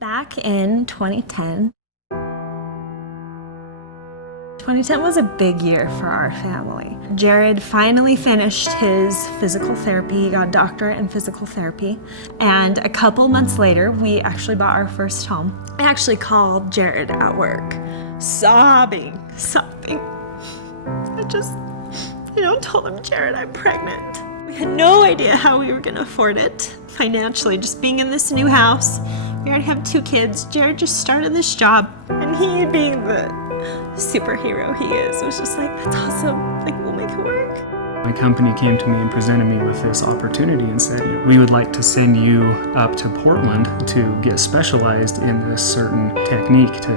Back in 2010 was a big year for our family. Jared finally finished his physical therapy. He got a doctorate in physical therapy. And a couple months later, we actually bought our first home. I actually called Jared at work, sobbing. I told him, Jared, I'm pregnant. We had no idea how we were gonna afford it financially, just being in this new house. We already have 2 kids. Jared just started this job, and he, being the superhero he is, was just like, that's awesome, like, we'll make it work. My company came to me and presented me with this opportunity and said, we would like to send you up to Portland to get specialized in this certain technique to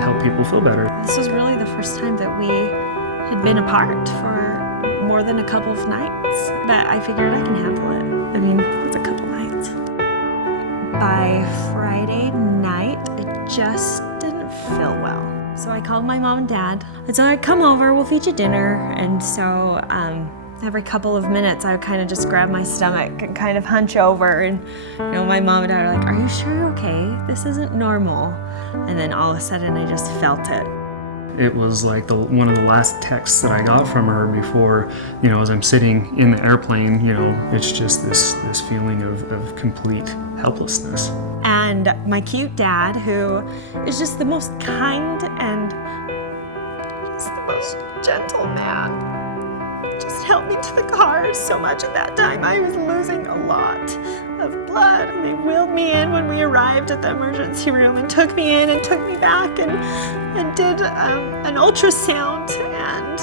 help people feel better. This was really the first time that we had been apart for more than a couple of nights, but I figured I can handle it. I mean, it's a couple nights. By Friday night, I just didn't feel well. So I called my mom and dad. I said, I'd come over, we'll feed you dinner. And so every couple of minutes, I would kind of just grab my stomach and kind of hunch over. And my mom and dad are like, are you sure you're okay? This isn't normal. And then all of a sudden, I just felt it. It was like one of the last texts that I got from her before, as I'm sitting in the airplane, it's just this feeling of complete helplessness. And my cute dad, who is just the most kind and just the most gentle man, just helped me to the car so much at that time. I was losing a lot of blood, and they wheeled me in when we arrived at the emergency room and took me in and took me back and did an ultrasound, and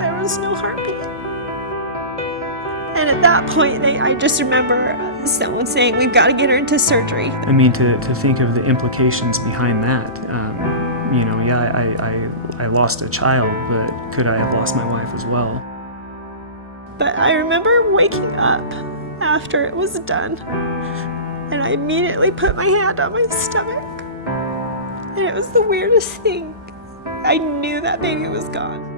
there was no heartbeat. And at that point, I just remember someone saying, we've got to get her into surgery. I mean, to think of the implications behind that, I lost a child, but could I have lost my wife as well? But I remember waking up after it was done, and I immediately put my hand on my stomach. And it was the weirdest thing. I knew that baby was gone.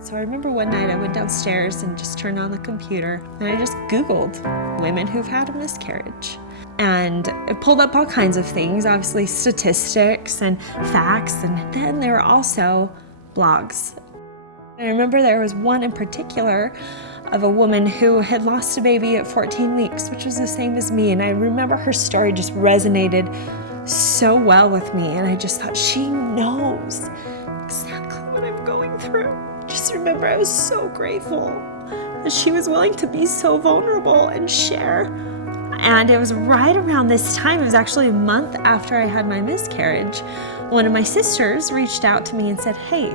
So I remember one night I went downstairs and just turned on the computer, and I just Googled women who've had a miscarriage. And it pulled up all kinds of things, obviously statistics and facts, and then there were also blogs. I remember there was one in particular of a woman who had lost a baby at 14 weeks, which was the same as me. And I remember her story just resonated so well with me. And I just thought, she knows exactly what I'm going through. Just remember, I was so grateful that she was willing to be so vulnerable and share. And it was right around this time, it was actually a month after I had my miscarriage, one of my sisters reached out to me and said, hey,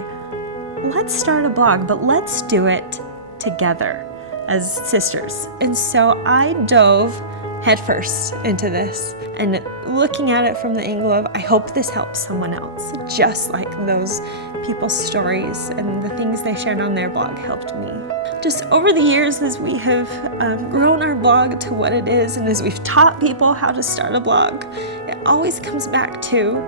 let's start a blog, but let's do it together as sisters. And so I dove headfirst into this, and looking at it from the angle of, I hope this helps someone else, just like those people's stories and the things they shared on their blog helped me. Just over the years, as we have grown our blog to what it is, and as we've taught people how to start a blog, it always comes back to,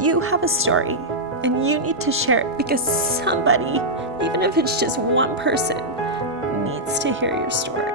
you have a story, and you need to share it because somebody, even if it's just one person, needs to hear your story.